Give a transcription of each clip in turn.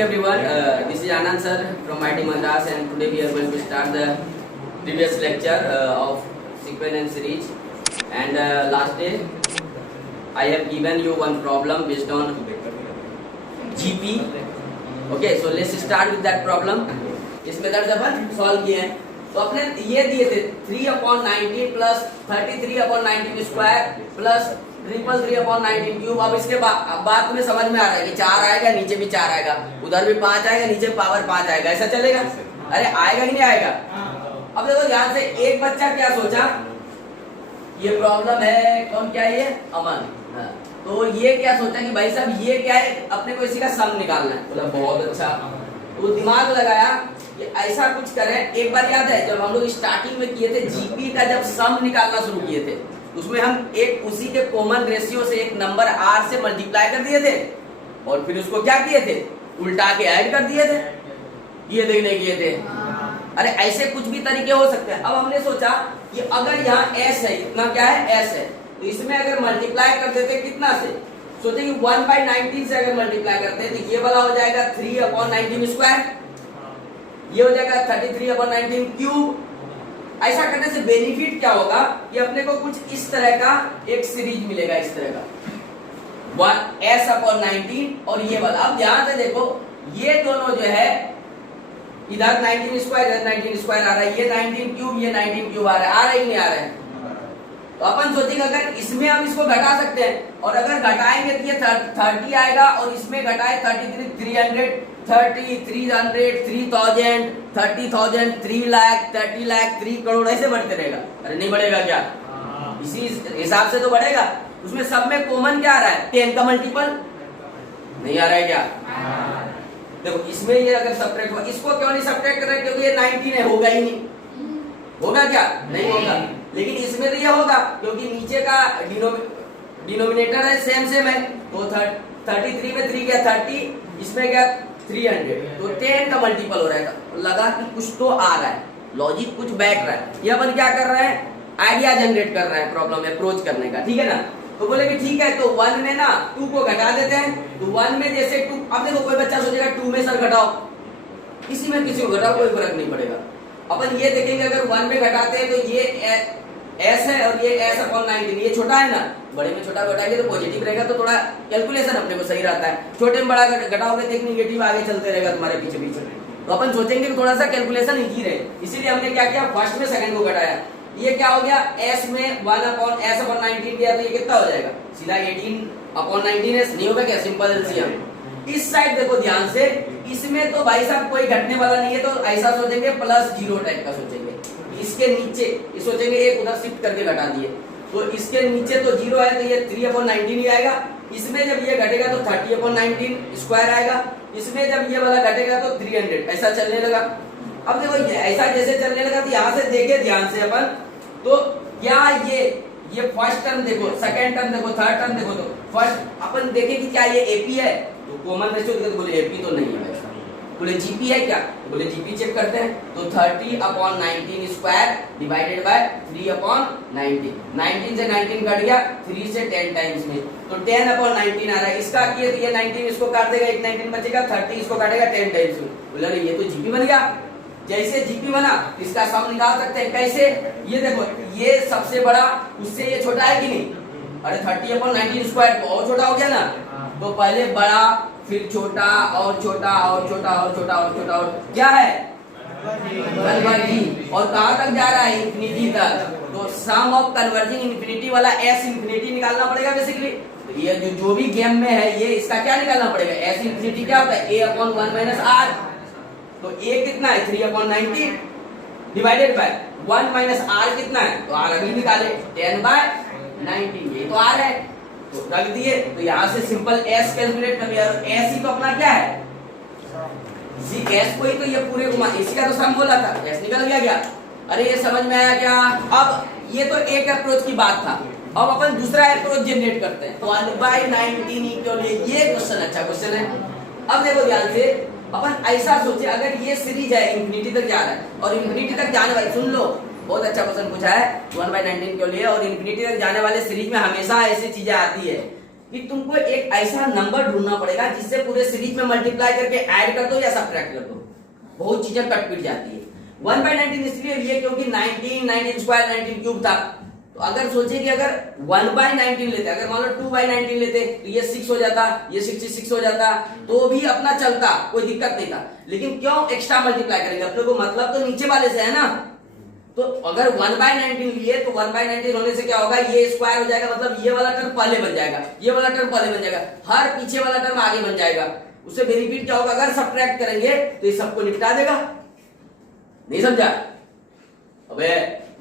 everyone. This is Anand sir from IIT Madras, and today we are going to start the previous lecture of sequence and series. And last day I have given you one problem based on GP. Okay, so let's start with that problem. इस method से अपन solve किए हैं. तो अपने ये दिए थे 3/19 plus 33/19 square plus 3/19 cube. अब इसके बाद में समझ में आ रहा है कि 4 आएगा, नीचे भी 4 आएगा, उधर भी 5 आएगा, नीचे पावर 5 आएगा. ऐसा चलेगा? अरे आएगा कि नहीं आएगा? अब देखो ध्यान से, एक बच्चा क्या सोचा, ये प्रॉब्लम है कौन, क्या ये अमन. तो ये क्या सोचा कि भाई साहब ये क्या है, अपने को इसी का सम निकालना है. बोला बहुत अच्छा. तो दिमाग लगाया कि ऐसा कुछ करें. एक बार याद है जब हम लोग स्टार्टिंग में किए थे जीपी का, जब सम निकालना शुरू किए थे, उसमें हम एक उसी के कॉमन रेशियो से एक नंबर आर से मल्टीप्लाई कर दिए थे और फिर उसको क्या किए थे, उल्टा के ऐड कर दिए थे. ये देखने किए थे. अरे ऐसे कुछ भी तरीके हो सकते हैं. अब हमने सोचा कि अगर यहाँ एस है, इतना क्या है एस है, तो इसमें अगर मल्टीप्लाई कर देते कितना से, सोचे कि 1/19 से अगर मल्टीप्लाई करते हैं तो ये वाला हो जाएगा 3/19 स्क्वायर, ये हो जाएगा 33/19 क्यूब. ऐसा करने से बेनिफिट क्या होगा कि अपने को कुछ इस तरह का एक सीरीज मिलेगा, इस तरह का 1s/19 और ये वाला. अब ध्यान से देखो, ये दोनों जो है इधर 19 स्क्वायर, इधर 19 स्क्वायर आ रहा है, ये 19 क्यूब, ये 19 क्यूब आ रहा है कि नहीं आ रहा है? तो अपन सोचेंगे अगर इसमें हम इसको घटा सकते हैं, और अगर घटाएंगे तो ये 30 आएगा, और इसमें घटाए 33, 300, 30, 300, 3000, 30,000, 3 लाख, 30 लाख, 3 करोड़, ऐसे बढ़ते रहेगा. अरे नहीं बढ़ेगा क्या? इसी हिसाब से तो बढ़ेगा. उसमें सब में कॉमन क्या आ रहा है, 10 का मल्टीपल नहीं आ रहा है क्या? देखो इसमें ये अगर सब्ट्रैक्ट हुआ, इसको क्यों नहीं सब्ट्रैक्ट कर रहे, क्योंकि ये 19 है, होगा ही नहीं. होगा क्या? नहीं होगा. लेकिन इसमें तो ये होगा क्योंकि नीचे का डिनोमिनेटर है सेम है. तो 33 में 3 गया 30, इसमें गया 300, तो 10 का मल्टीपल हो रहा है. लगा कि कुछ तो आ रहा है, लॉजिक कुछ बैठ रहा है. ये अपन क्या कर रहे हैं, आइडिया जनरेट कर रहे हैं प्रॉब्लम अप्रोच करने का. ठीक है ना? तो बोले कि ठीक है, तो 1 में ना 2 को घटा देते हैं. तो 1 में जैसे 2, अब देखो कोई बच्चा सोचेगा 2 में सर घटाओ, किसी में किसी को घटाओ, कोई फर्क नहीं पड़ेगा. अपन ये देखेंगे अगर 1 में घटाते हैं तो ये s है और ये s/19, ये छोटा है ना, बड़े में छोटा घटाएंगे तो पॉजिटिव रहेगा, तो थोड़ा कैलकुलेशन अपने को सही रहता है. छोटे में बड़ा घटाओगे तो एक निगेटिव आगे चलते रहेगा तुम्हारे पीछे पीछे. तो अपन सोचेंगे कि थोड़ा सा कैलकुलेशन इजी रहे, इसीलिए हमने क्या किया, फर्स्ट में सेकंड को घटाया. ये क्या हो गया, s में 1/s/19 दिया तो ये कितना हो जाएगा, सीधा 18/19 नहीं होगा क्या, सिंपल एलसीएम. इस साइड देखो ध्यान से, इसमें तो भाई साहब कोई घटने वाला नहीं है, तो ऐसा सोचेंगे +0 टाइप का सोचेंगे. इसके नीचे ये सोचेंगे एक उधर शिफ्ट करके घटा दिए, तो इसके नीचे तो 0 है, तो ये 3/19 ही आएगा. इसमें जब ये घटेगा तो 30/19 स्क्वायर आएगा. इसमें जब ये वाला घटेगा तो 300. ऐसा चलने लगा. अब देखो ऐसा जैसे चलने लगा तो यहाँ से देखे ध्यान से अपन, तो क्या ये फर्स्ट टर्म देखो, सेकंड टर्म देखो, थर्ड टर्म देखो. तो फर्स्ट अपन देखे कि क्या ये एपी है, तो कॉमन रेशियो देखो, बोले एपी तो नहीं है. बोले जीपी है क्या, बोले जीपी चेक करते हैं. तो 30/19 स्क्वायर डिवाइडेड बाय 3/19. 19 से 19 कट गया, 3 से 10 टाइम्स में, तो 10/19 आ रहा है. इसका किए तो ये 19 इसको काट देगा, एक 19 बचेगा, 30 इसको काटेगा 10 टाइम्स में. बोले ये तो जीपी बन गया. जैसे जीपी बना इसका सम निकाल सकते हैं. कैसे, ये देखो, ये सबसे बड़ा उससे ये छोटा है कि नहीं. अरे 30/19 स्क्वायर और छोटा हो गया ना. तो पहले बड़ा, फिर छोटा और छोटा और छोटा और छोटा और छोटा, और क्या है कन्वर्जिंग. और कहां तक जा रहा है, इंफिनिटी तक. तो सम ऑफ कन्वर्जिंग इंफिनिटी वाला s इंफिनिटी निकालना पड़ेगा बेसिकली. तो ये जो भी गेम में है, ये इसका क्या निकालना पड़ेगा, s इंफिनिटी क्या होता है, a/1 - r. तो a कितना है, 3/19 डिवाइडेड बाय 1 - r कितना है, तो r अभी निकाले 10/19, ये तो r है, तो रख दिए. तो यहाँ से सिंपल s कैलकुलेट कर लिया. s ही तो अपना क्या है, इसी s को ही तो ये पूरे घुमा, इसी का तो सम बोला था, s निकल गया क्या. अरे ये समझ में आया क्या. अब ये तो एक अप्रोच की बात था. अब अपन दूसरा अप्रोच जनरेट करते हैं. 1/19 के लिए ये क्वेश्चन अच्छा क्वेश्चन है. अब देखो ध्यान से, अपन ऐसा सोचे अगर ये सीरीज है इंफिनिटी तक जा रहा है, और इंफिनिटी तक जाने वाली, सुन लो बहुत अच्छा क्वेश्चन पूछा है 1/19 के लिए, और इंफिनिटी तक जाने वाले सीरीज में हमेशा ऐसी चीजें आती है कि तुमको एक ऐसा नंबर ढूंढना पड़ेगा जिससे पूरे सीरीज में मल्टीप्लाई करके ऐड कर दो या सब्ट्रैक्ट कर दो। बहुत चीजें कट पिट जाती है। 1/19 इसलिए लिए क्योंकि 19 स्क्वायर 19 क्यूब था। तो अगर सोचे कि अगर 1/19 लेते, अगर मान लो 2/19 लेते तो ये 6 हो जाता, ये 66 हो जाता, तो भी अपना चलता, कोई दिक्कत नहीं था। लेकिन क्यों एक्स्ट्रा मल्टीप्लाई करेंगे? अपने को मतलब तो नीचे वाले से है ना। तो अगर 1/19 लिए तो 1/19 होने से क्या होगा, ये स्क्वायर हो जाएगा, मतलब ये वाला टर्म पहले बन जाएगा, ये वाला टर्म पहले बन जाएगा, हर पीछे वाला टर्म आगे बन जाएगा। उससे बेनिफिट क्या होगा, अगर सब्ट्रैक्ट करेंगे तो ये सबको निपटा देगा। नहीं समझा? अबे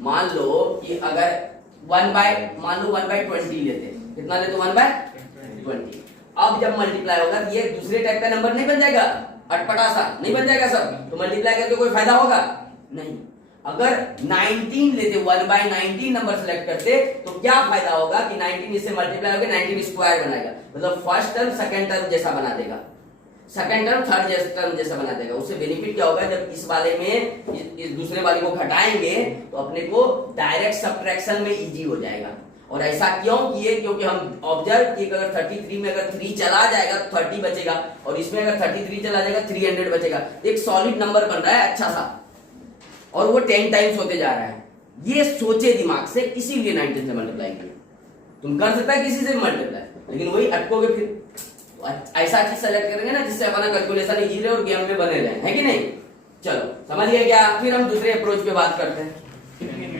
मान लो कि अगर मान लो 1/20 लेते, कितना लेते? 1/20। अब जब मल्टीप्लाई होगा तो ये दूसरे टाइप का नंबर नहीं बन जाएगा, अटपटा सा नहीं बन जाएगा सब, तो मल्टीप्लाई करके कोई फायदा होगा नहीं। अगर 19 लेते, 1/19 नंबर सेलेक्ट करते, तो क्या फायदा होगा कि 19 इससे मल्टीप्लाई होकर 19 स्क्वायर बनाएगा, मतलब फर्स्ट टर्म सेकंड टर्म जैसा बना देगा, सेकंड टर्म थर्ड टर्म जैसा बना देगा। उससे बेनिफिट क्या होगा, जब इस वाले में इस दूसरे वाले को घटाएंगे तो अपने को डायरेक्ट सब्ट्रैक्शन में इजी हो जाएगा। और ऐसा क्यों किए, क्योंकि हम ऑब्जर्व किए अगर 33 में अगर 3 चला जाएगा तो 30 बचेगा, और इसमें अगर 33 चला जाएगा 300 बचेगा। एक सॉलिड नंबर बन रहा है अच्छा सा, और वो 10 टाइम्स होते जा रहा है। ये सोचे दिमाग से, इसीलिए 19 से मल्टीप्लाई किया। तुम कर सकता है किसी से मल्टीप्लाई, लेकिन वही अटकोगे फिर। ऐसा चीज सेलेक्ट करेंगे ना जिससे अपना कैलकुलेशन इजी रहे और गेम में बने रहे, है कि नहीं? चलो समझ गए क्या? फिर हम दूसरे अप्रोच पे बात करते हैं।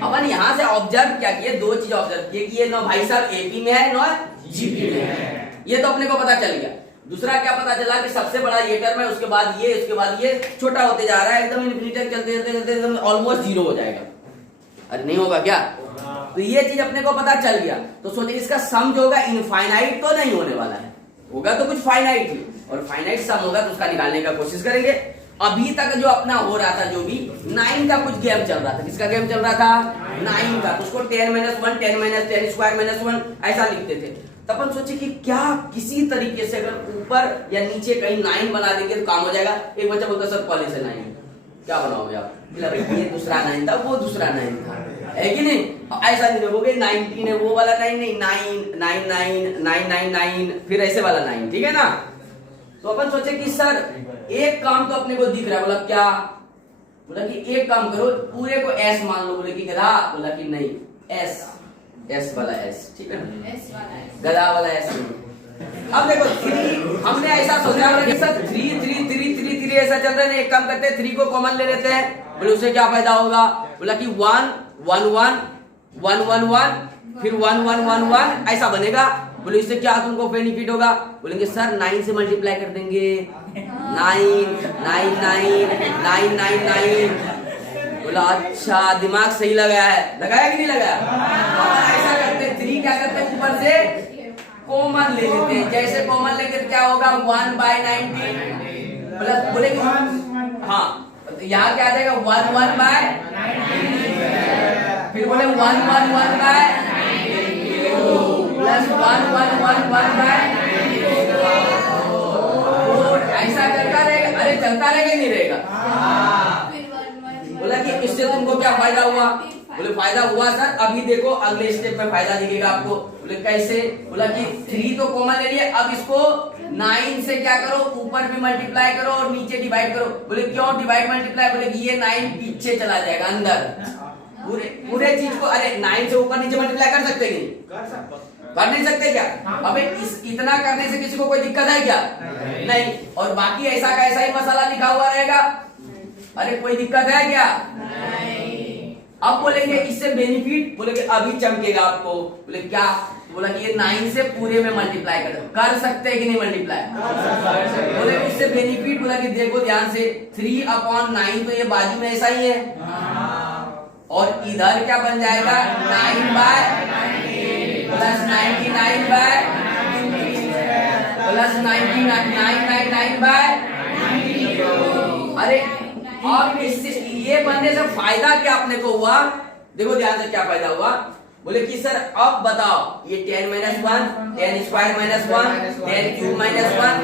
अपन यहाँ से ऑब्जर्व क्या किए, दो चीज ऑब्जर्व किए कि ये ना भाई साहब एपी में है, ना जीपी में है। ये तो अपने को पता चल गया। दूसरा क्या पता चला कि सबसे बड़ा ये टर्म है, उसके बाद ये, उसके बाद ये छोटा होते जा रहा है, एकदम इन्फिनिटी चलते चलते चलते एकदम ऑलमोस्ट 0 हो जाएगा। अरे नहीं होगा क्या? तो ये चीज अपने को पता चल गया। तो सोचिए इसका सम जो होगा इनफाइनाइट तो नहीं होने वाला है, होगा तो कुछ फाइनाइट ही, और फाइनाइट सम होगा तो उसका निकालने का कोशिश करेंगे। अभी तक जो अपना हो रहा था, जो भी 9 का कुछ गेम चल रहा था, किसका गेम चल रहा था? 9 का। उसको 10 - 1 10 स्क्वायर -1 ऐसा लिखते थे। तो अपन सोचे कि क्या किसी तरीके से अगर ऊपर या नीचे कहीं 9 बना देंगे तो काम हो जाएगा। एक बच्चा बोलता सर पहले से 9, क्या बनाओगे आप? ये दूसरा 9 था, वो दूसरा 9 था, है कि नहीं? ऐसा नहीं देखोगे 19 है, वो वाला 9 नहीं, 9 9 9 9 9 9, फिर ऐसे वाला 9, ठीक है ना? तो अपन सोचे कि सर एक काम तो अपने को दिख रहा है। बोला क्या? बोला कि एक काम करो, पूरे को एस मान लो। बोले कि गधा? बोला कि नहीं, एस वाला एस, ठीक है ना? गधा वाला एस। अब देखो 3 हमने ऐसा सोचा कि सर 3 3 3 3 3 ऐसा चल रहा है, एक काम करते हैं 3 को कॉमन ले लेते हैं। बोले उससे क्या फायदा होगा? बोला कि 1 1 1 1 1 1 फिर 1 1 1 1 ऐसा बनेगा। बोले इससे क्या तुमको बेनिफिट होगा? बोलेंगे सर 9 से मल्टीप्लाई कर देंगे, 9 9 9 9 9 9। बोला अच्छा दिमाग सही लगाया है, लगाया कि नहीं लगाया? ऐसा करते 3 क्या करते हैं, ऊपर से कॉमन ले लेते हैं। जैसे कॉमन लेंगे तो क्या होगा? 1/19 प्लस, बोले हाँ यहाँ क्या आ जाएगा? 1 1/19, फिर बोले 1 1 1/19 प्लस 1 1 1 1/19। ऐसा चलता रहेगा। अरे चलता रहेगा नहीं रहेगा? बोला कि इससे तुमको क्या फायदा हुआ? बोले फायदा हुआ सर, अभी देखो अगले स्टेप में फायदा दिखेगा आपको। बोले कैसे? बोला कि 3 तो कॉमन ले लिए, अब इसको 9 से क्या करो, ऊपर भी मल्टीप्लाई करो और नीचे डिवाइड करो। बोले क्यों डिवाइड मल्टीप्लाई? बोले कि ये 9 पीछे चला जाएगा अंदर, पूरे चीज को। अरे 9 से ऊपर नीचे मल्टीप्लाई कर सकते नहीं? कर नहीं सकते क्या? अबे इतना करने से किसी को कोई दिक्कत है क्या? नहीं। और बाकी ऐसा का ऐसा ही मसाला लिखा हुआ रहेगा। अरे कोई दिक्कत है क्या? अब बोलेंगे इससे बेनिफिट, बोलेंगे अभी चमकेगा आपको। बोले क्या? बोला कि ये 9 से पूरे में मल्टीप्लाई कर सकते हैं कि नहीं मल्टीप्लाई? बोले इससे बेनिफिट, बोला कि देखो ध्यान से 3/9 तो ये बाजू में ऐसा ही है, और इधर क्या बन जाएगा? 9/90 प्लस 99 प्लस 99/90। अरे और इससे ये बनने से फायदा क्या अपने को हुआ? देखो ध्यान से क्या फायदा हुआ। बोले कि सर अब बताओ, ये 10 - 1 10 स्क्वायर -1 10 क्यूब -1,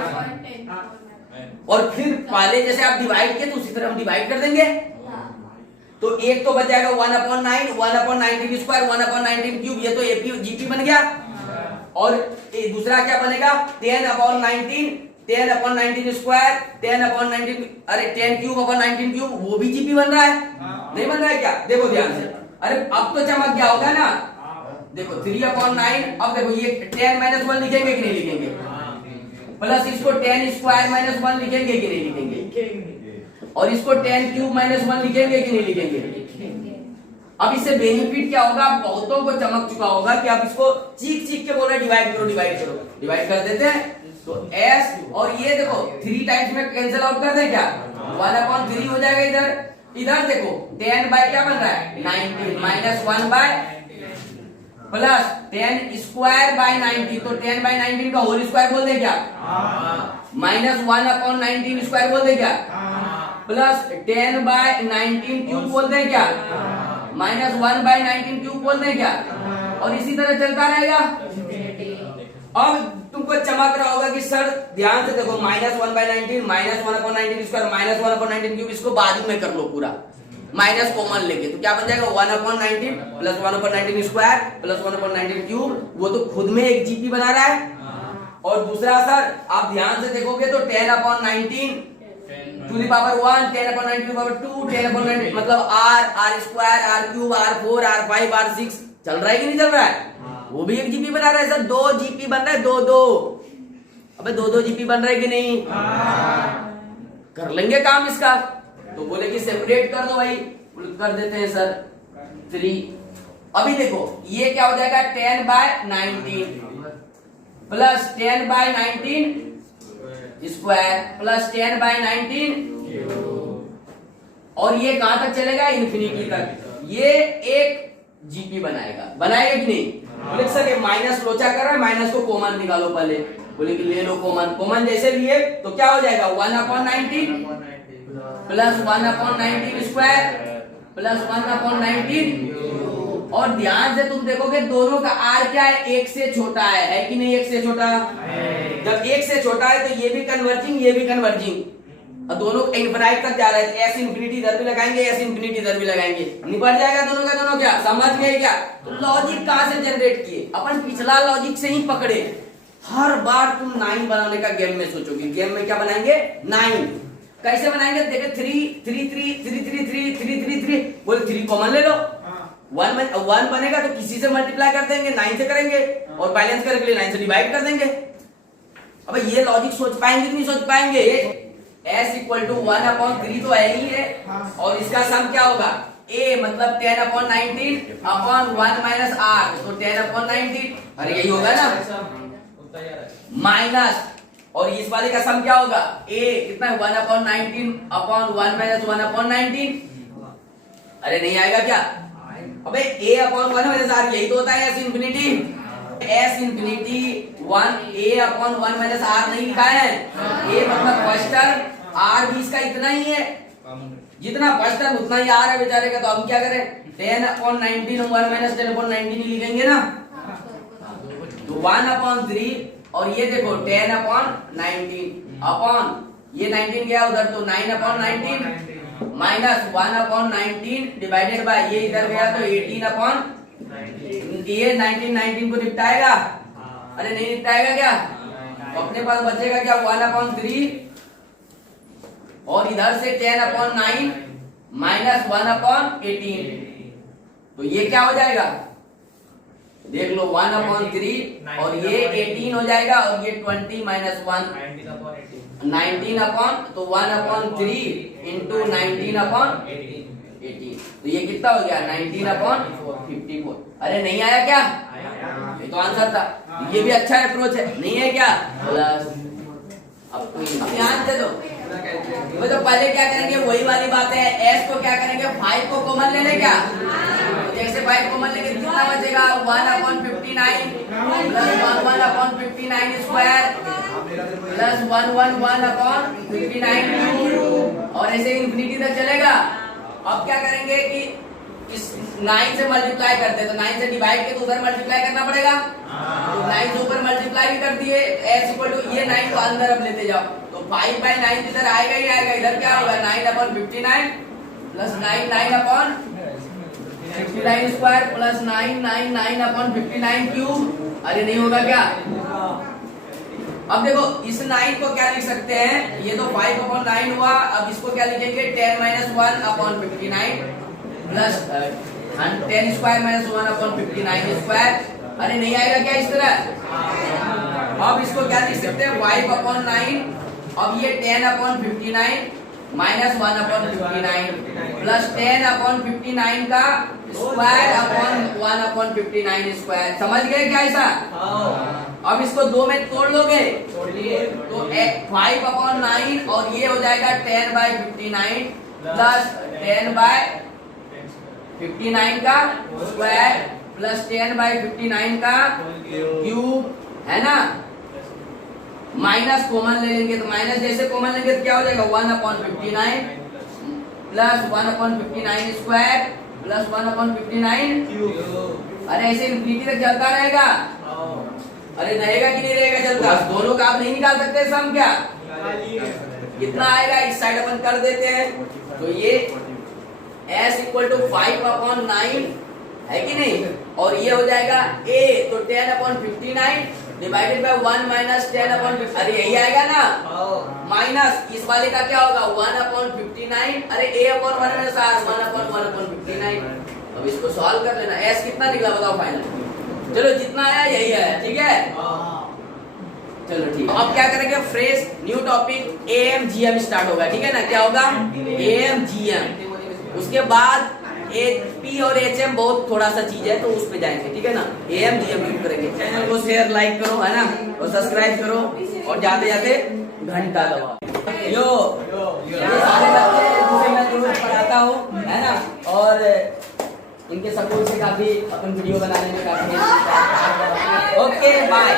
और फिर पहले जैसे आप डिवाइड किए तो उसी तरह हम डिवाइड कर देंगे। तो एक तो बच जाएगा 1/9 1/19 स्क्वायर 1/19 क्यूब, ये तो एपी जीपी बन गया। और दूसरा क्या बनेगा 10/19 10/19 स्क्वायर 10/19 अरे 10 क्यूब अपॉन 19 क्यूब, वो भी जीपी बन रहा है। नहीं बन रहा है क्या? देखो ध्यान से, अरे अब तो चमक गया होगा ना। देखो 3/9, अब देखो ये 10 - 1 लिखेंगे कि नहीं लिखेंगे, प्लस इसको 10 स्क्वायर - 1 लिखेंगे कि नहीं लिखेंगे, और इसको 10 क्यूब - 1 लिखेंगे कि नहीं लिखेंगे। अब इससे बेनिफिट क्या होगा, बहुतों को चमक चुका होगा कि अब इसको चीख चीख के बोल रहे डिवाइड करो डिवाइड करो, डिवाइड कर देते हैं तो s, और ये देखो 3 टाइम्स में कैंसिल आउट कर दे क्या, 1/3 हो जाएगा। इधर इधर देखो 10 बाय क्या बन रहा है 19 minus 1 by plus 10 square by 19, तो 10 बाय 19 का होल स्क्वायर बोल दे क्या, माइनस 1/19 स्क्वायर बोल दे क्या, प्लस 10 बाय 19 क्यूब बोल दे क्या, माइनस 1/19 क्यूब बोल दे क्या, और इसी तरह चलता रहेगा। अब तुमको चमक रहा होगा कि सर ध्यान से देखो -1/19 माइनस 1/19 स्क्वायर माइनस 1/19 क्यूब, इसको बाद में कर लो पूरा माइनस कॉमन लेके, तो क्या बन जाएगा 1/19 प्लस 1/19 स्क्वायर प्लस 1/19 क्यूब, वो तो खुद में एक जीपी बना रहा है। और दूसरा सर आप ध्यान से देखोगे तो 10/19 to the power 1 10/19 to the power 2 10/19, मतलब r square r cube r4 r5 r6 चल रहा है कि नहीं चल रहा है, वो भी एक जीपी बना रहा है। सर 2 जीपी बन रहा है, 2 अबे 2 जीपी बन रहा है कि नहीं, कर लेंगे काम इसका। तो बोले कि सेपरेट कर दो भाई, कर देते हैं सर 3। अभी देखो ये क्या हो जाएगा 10/19 प्लस 10/19 स्क्वायर प्लस 10/19, और ये कहां तक चलेगा इन्फिनिटी तक, ये एक जीपी बनाएगा, बनाएगा कि नहीं। बोले सर ये माइनस लोचा कर रहा है, माइनस को कॉमन निकालो पहले, बोले कि ले लो कॉमन, कॉमन जैसे लिए तो क्या हो जाएगा 1/19 प्लस 1/19 स्क्वायर प्लस 1/19, और ध्यान से तुम देखोगे दोनों का आर क्या है, एक से छोटा है कि नहीं, एक से छोटा। जब एक से छोटा है तो ये भी कन्वर्जिंग ये भी कन्वर्जिंग, और दोनों इनफिनिटी तक जा रहे हैं, एस इनफिनिटी इधर भी लगाएंगे एस इनफिनिटी इधर भी लगाएंगे, निपट जाएगा दोनों का दोनों। क्या समझ गए क्या? तो लॉजिक कहां से जनरेट किए, अपन पिछला लॉजिक से ही पकड़े। हर बार तुम 9 बनाने का गेम में सोचोगे, गेम में क्या बनाएंगे 9, कैसे बनाएंगे देखे 3 3 3 3 3 3 3 3 3, बोले 3 कॉमन ले लो, 1 बनेगा तो किसी से मल्टीप्लाई कर देंगे 9 से करेंगे, और बैलेंस करने के लिए 9 से डिवाइड कर देंगे। अब ये लॉजिक सोच पाएंगे कि नहीं सोच पाएंगे। s इक्वल टू 1/3 तो है ही है, और इसका सम क्या होगा a मतलब 10/19 अपॉन 1 माइनस r, तो 10/19, अरे यही होगा ना, माइनस, और इस वाले का सम क्या होगा a कितना 1/19 अपॉन 1 माइनस 1/19, अरे नहीं आएगा क्या, अबे a अपॉन 1 माइनस r यही तो होता है s infinity, s infinity 1 minus r नहीं लिखा है, a मतलब फर्स्ट टर्म, r भी इसका इतना ही है, जितना फर्स्ट टर्म उतना ही r है बेचारे का। तो हम क्या करें 10/19 1 माइनस 10/19 ही लिखेंगे ना, तो 1/3, और ये देखो 10/19 अपॉन ये 19 गया उधर तो 9/19 माइनस 1/19 डिवाइडेड बाय ये इधर गया तो 18 ये 19 को निपटाएगा, अरे नहीं निपटाएगा क्या, तो अपने पास बचेगा क्या 1/3, और इधर से 10/9 माइनस 1/18, तो ये क्या हो जाएगा देख लो 1/3, और ये 18 हो जाएगा, और ये 20 माइनस 1 19 तो 1/3 इंटू 19/18, तो ये कितना हो गया 19/54। अरे नहीं आया क्या, ये तो आंसर था। ये भी अच्छा अप्रोच है, नहीं है क्या, प्लस अब ध्यान दे दो। तो पहले क्या करेंगे वही वाली बात है, s को क्या करेंगे 5 को कॉमन ले लें क्या, तो जैसे 5 कॉमन लेंगे कितना बचेगा 1/59 प्लस 1/59 स्क्वायर प्लस 1/59 क्यूब, और ऐसे इन्फिनिटी तक चलेगा। अब क्या करेंगे कि इस 9 से मल्टीप्लाई करते हैं, तो 9 से डिवाइड के तो उधर मल्टीप्लाई करना पड़ेगा, तो 9 से ऊपर मल्टीप्लाई भी कर दिए, s इक्वल टू ये 9 को अंदर अब लेते जाओ, तो 5/9 इधर आएगा ही आएगा, इधर क्या होगा 9/59 प्लस 9/59 स्क्वायर प्लस 9/59 क्यूब, अरे नहीं होगा क्या? अब देखो इस 9 को क्या लिख सकते हैं, ये तो 5/9 हुआ। अब इसको क्या लिखेंगे, 10 - 1/59 प्लस 10 स्क्वायर माइनस 1/59 स्क्वायर। अरे नहीं आएगा क्या इस तरह? अब इसको क्या लिख सकते हैं, 5/9। अब ये 10/59 माइनस 1/59 प्लस 10/59 का स्क्वायर अपॉन 1/59 स्क्वायर। समझ गए क्या ऐसा? अब इसको दो में तोड़ लोगे तो 5/9 और ये हो जाएगा 10/59 प्लस 10/59 का स्क्वायर प्लस 10/59 का क्यूब, है ना। माइनस कॉमन ले लेंगे तो माइनस जैसे कॉमन लेंगे तो क्या हो जाएगा, 1/59 प्लस 1/59 स्क्वायर प्लस 1/59 क्यूब। अरे ऐसे इंफिनिटी तक चलता रहेगा। अरे रहेगा कि नहीं रहेगा, चलता। दोनों का आप नहीं निकाल सकते सम क्या? कितना आएगा, इस साइड अपन कर देते हैं तो ये s = 5/9 है कि नहीं, और ये हो जाएगा a तो 10/59 डिवाइडेड बाय 1 माइनस 10/59। अरे यही आएगा ना, माइनस इस वाले का क्या होगा 1/59। अरे a/1 माइनस r 1/1/59। अब इसको सॉल्व कर लेना। s कितना निकला बताओ फाइनल? चलो जितना आया यही आया, ठीक है। चलो ठीक है, अब क्या करेंगे, fresh new topic AMGM start होगा, ठीक है ना। क्या होगा, AMGM। उसके बाद HP और HM बहुत थोड़ा सा चीज है तो उस पे जाएंगे, ठीक है ना। AMGM करेंगे। चैनल को शेयर लाइक करो, है ना, और सब्सक्राइब करो, और जाते जाते घंटा दबाओ। यो ये सारे बच्चे जिसे मैं रोज पढ़ाता हूँ, है ना, और इनके सपोर्ट से काफी अपन वीडियो बनाने में काफी। Okay bye.